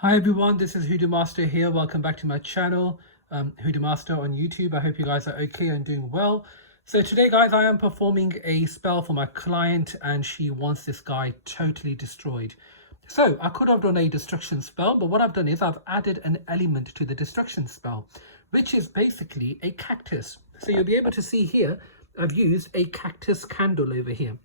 Hi everyone, this is Hoodoo Master here. Welcome back to my channel, Hoodoo Master on YouTube. I hope you guys are okay and doing well. So today guys, I am performing a spell for my client and she wants this guy totally destroyed. So I could have done a destruction spell, but what I've done is I've added an element to the destruction spell, which is basically a cactus. So you'll be able to see here, I've used a cactus candle over here.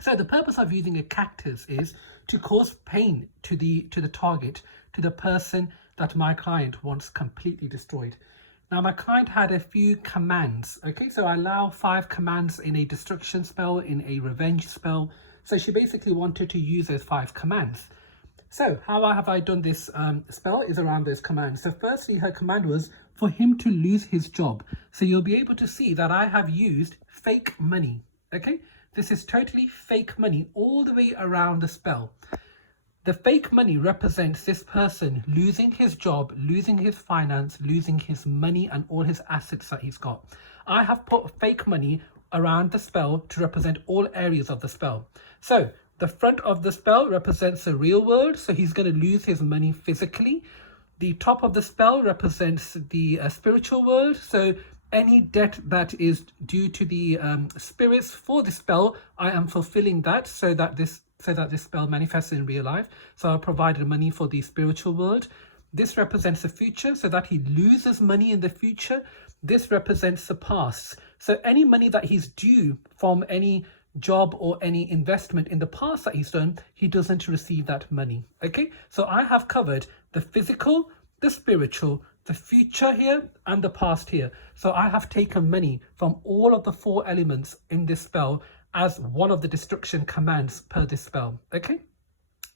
So the purpose of using a cactus is to cause pain to the target, to the person that my client wants completely destroyed. Now my client had a few commands, okay, so I allow 5 commands in a destruction spell, in a revenge spell. So she basically wanted to use those 5 commands. So how have I done this spell is around those commands. So firstly, her command was for him to lose his job. So you'll be able to see that I have used fake money, okay? This is totally fake money all the way around the spell. The fake money represents this person losing his job, losing his finance, losing his money and all his assets that he's got. I have put fake money around the spell to represent all areas of the spell. So the front of the spell represents the real world, so he's going to lose his money physically. The top of the spell represents the spiritual world, so any debt that is due to the spirits for the spell, I am fulfilling that so that this spell manifests in real life. So I provided money for the spiritual world. This represents the future, so that he loses money in the future. This represents the past. So any money that he's due from any job or any investment in the past that he's done, he doesn't receive that money. Okay, so I have covered the physical, the spiritual, the future here and the past here. So I have taken money from all of the 4 elements in this spell as one of the destruction commands per this spell. Okay,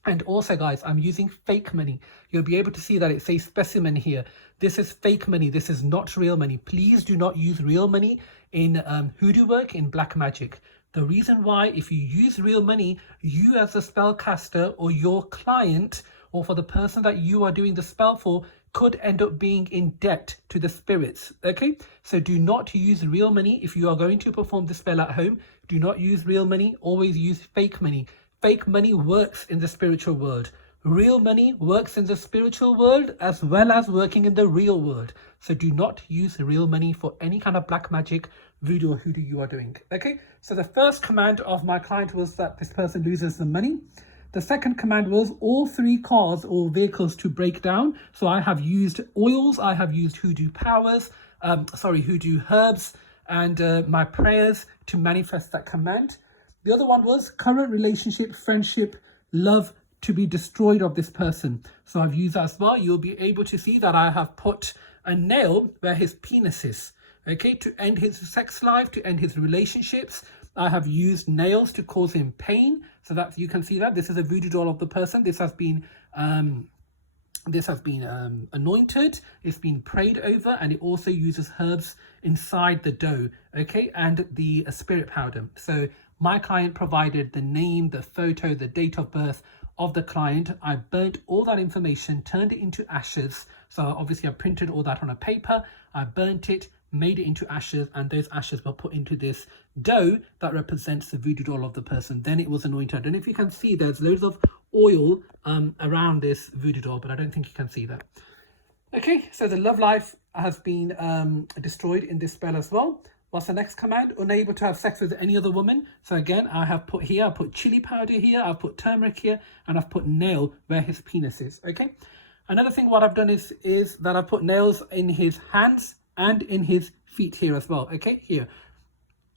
and also guys, I'm using fake money. You'll be able to see that it says specimen here. This is fake money. This is not real money. Please do not use real money in hoodoo work, in black magic. The reason why, if you use real money, you as a spellcaster or your client or for the person that you are doing the spell for could end up being in debt to the spirits. Okay, so do not use real money. If you are going to perform the spell at home, do not use real money. Always use fake money. Fake money works in the spiritual world. Real money works in the spiritual world as well as working in the real world. So do not use real money for any kind of black magic, voodoo or hoodoo you are doing. Okay, so the first command of my client was that this person loses the money. The second command was all 3 cars or vehicles to break down. So I have used oils, I have used hoodoo powers, hoodoo herbs and my prayers to manifest that command. The other one was current relationship, friendship, love to be destroyed of this person. So I've used that as well. You'll be able to see that I have put a nail where his penis is. Okay, to end his sex life, to end his relationships. I have used nails to cause him pain, so that you can see that this is a voodoo doll of the person. This has been anointed, it's been prayed over, and it also uses herbs inside the dough, okay, and the spirit powder. So my client provided the name, the photo, the date of birth of the client. I burnt all that information, turned it into ashes. So obviously I printed all that on a paper, I burnt it, made it into ashes, and those ashes were put into this dough that represents the voodoo doll of the person. Then it was anointed. I don't know if you can see, there's loads of oil around this voodoo doll, but I don't think you can see that. Okay, so the love life has been destroyed in this spell as well. What's the next command? Unable to have sex with any other woman. So again, I have put here, I put chili powder here, I've put turmeric here, and I've put nail where his penis is. Okay, another thing what I've done is that I've put nails in his hands and in his feet here as well. Okay, here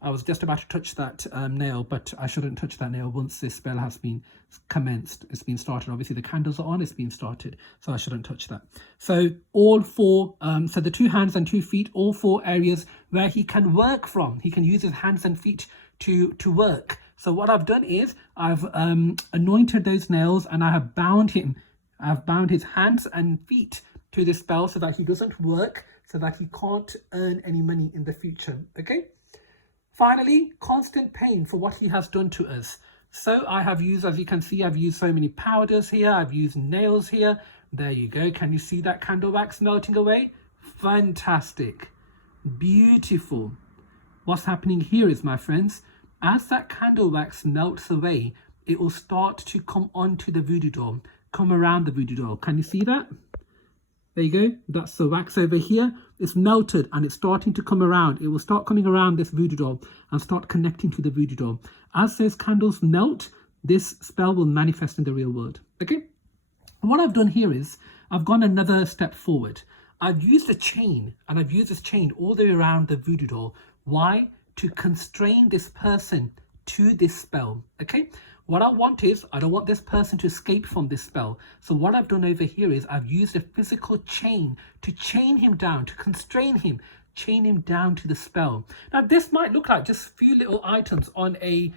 I was just about to touch that nail, but I shouldn't touch that nail once this spell has been commenced. It's been started. Obviously the candles are on, it's been started, so I shouldn't touch that. So all 4, so the 2 hands and 2 feet, all 4 areas where he can work from. He can use his hands and feet to work. So what I've done is I've anointed those nails and I have bound him. I've bound his hands and feet to this spell so that he doesn't work, so that he can't earn any money in the future. Okay. Finally, constant pain for what he has done to us. So I have used, as you can see, I've used so many powders here. I've used nails here. There you go. Can you see that candle wax melting away? Fantastic. Beautiful. What's happening here is, my friends, as that candle wax melts away, it will start to come onto the voodoo doll, come around the voodoo doll. Can you see that? There you go. That's the wax over here. It's melted and it's starting to come around. It will start coming around this voodoo doll and start connecting to the voodoo doll. As those candles melt, this spell will manifest in the real world. Okay. What I've done here is I've gone another step forward. I've used a chain, and I've used this chain all the way around the voodoo doll. Why? To constrain this person to this spell. Okay. What I want is, I don't want this person to escape from this spell. So what I've done over here is I've used a physical chain to chain him down, to constrain him, chain him down to the spell. Now this might look like just a few little items on a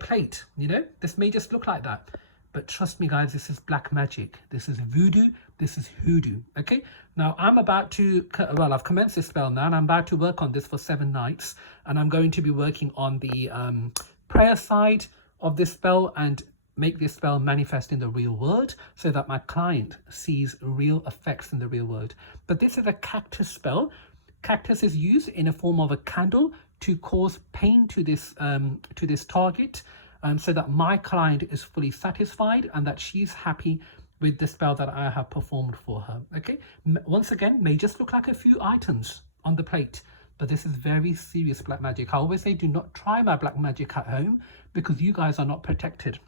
plate, you know, this may just look like that. But trust me guys, this is black magic. This is voodoo, this is hoodoo, okay? Now I'm about to, well, I've commenced this spell now and I'm about to work on this for 7 nights. And I'm going to be working on the prayer side of this spell and make this spell manifest in the real world so that my client sees real effects in the real world. But this is a cactus spell. Cactus is used in a form of a candle to cause pain to this target, so that my client is fully satisfied and that she's happy with the spell that I have performed for her. Okay, once again, may just look like a few items on the plate, but this is very serious black magic. I always say do not try my black magic at home because you guys are not protected.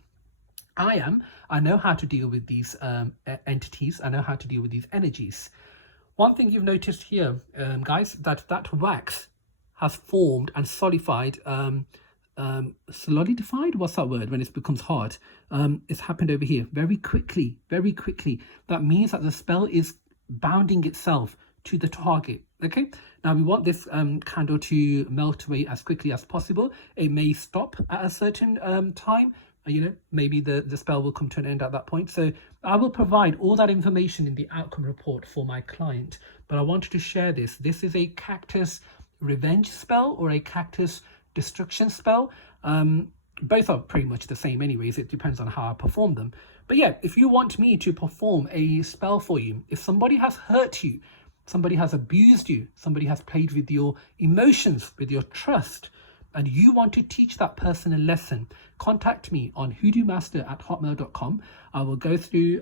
I am. I know how to deal with these entities. I know how to deal with these energies. One thing you've noticed here, guys, that wax has formed and solidified. Solidified? What's that word when it becomes hard? It's happened over here very quickly, very quickly. That means that the spell is bounding itself to the target. Okay, now we want this candle to melt away as quickly as possible. It may stop at a certain time, you know, maybe the spell will come to an end at that point. So I will provide all that information in the outcome report for my client, but I wanted to share this. This is a Cactus Revenge Spell or a Cactus Destruction Spell. Both are pretty much the same anyways. It depends on how I perform them. But yeah, if you want me to perform a spell for you, if somebody has hurt you, somebody has abused you, somebody has played with your emotions, with your trust, and you want to teach that person a lesson, contact me on hoodoomaster@hotmail.com. I will go through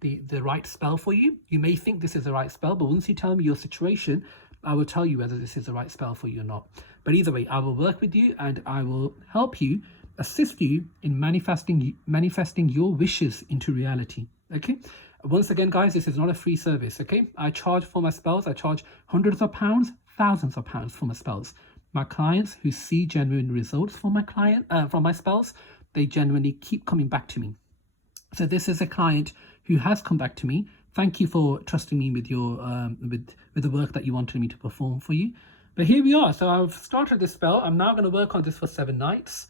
the right spell for you. You may think this is the right spell, but once you tell me your situation, I will tell you whether this is the right spell for you or not. But either way, I will work with you and I will help you, assist you in manifesting your wishes into reality. Okay. Once again, guys, this is not a free service. Okay. I charge for my spells. I charge hundreds of pounds, thousands of pounds for my spells. My clients who see genuine results from my spells, they genuinely keep coming back to me. So this is a client who has come back to me. Thank you for trusting me with your with the work that you wanted me to perform for you. But here we are. So I've started this spell. I'm now going to work on this for 7 nights.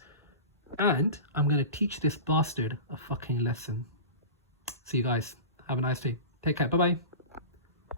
And I'm going to teach this bastard a fucking lesson. See you guys. Have a nice day. Take care. Bye-bye.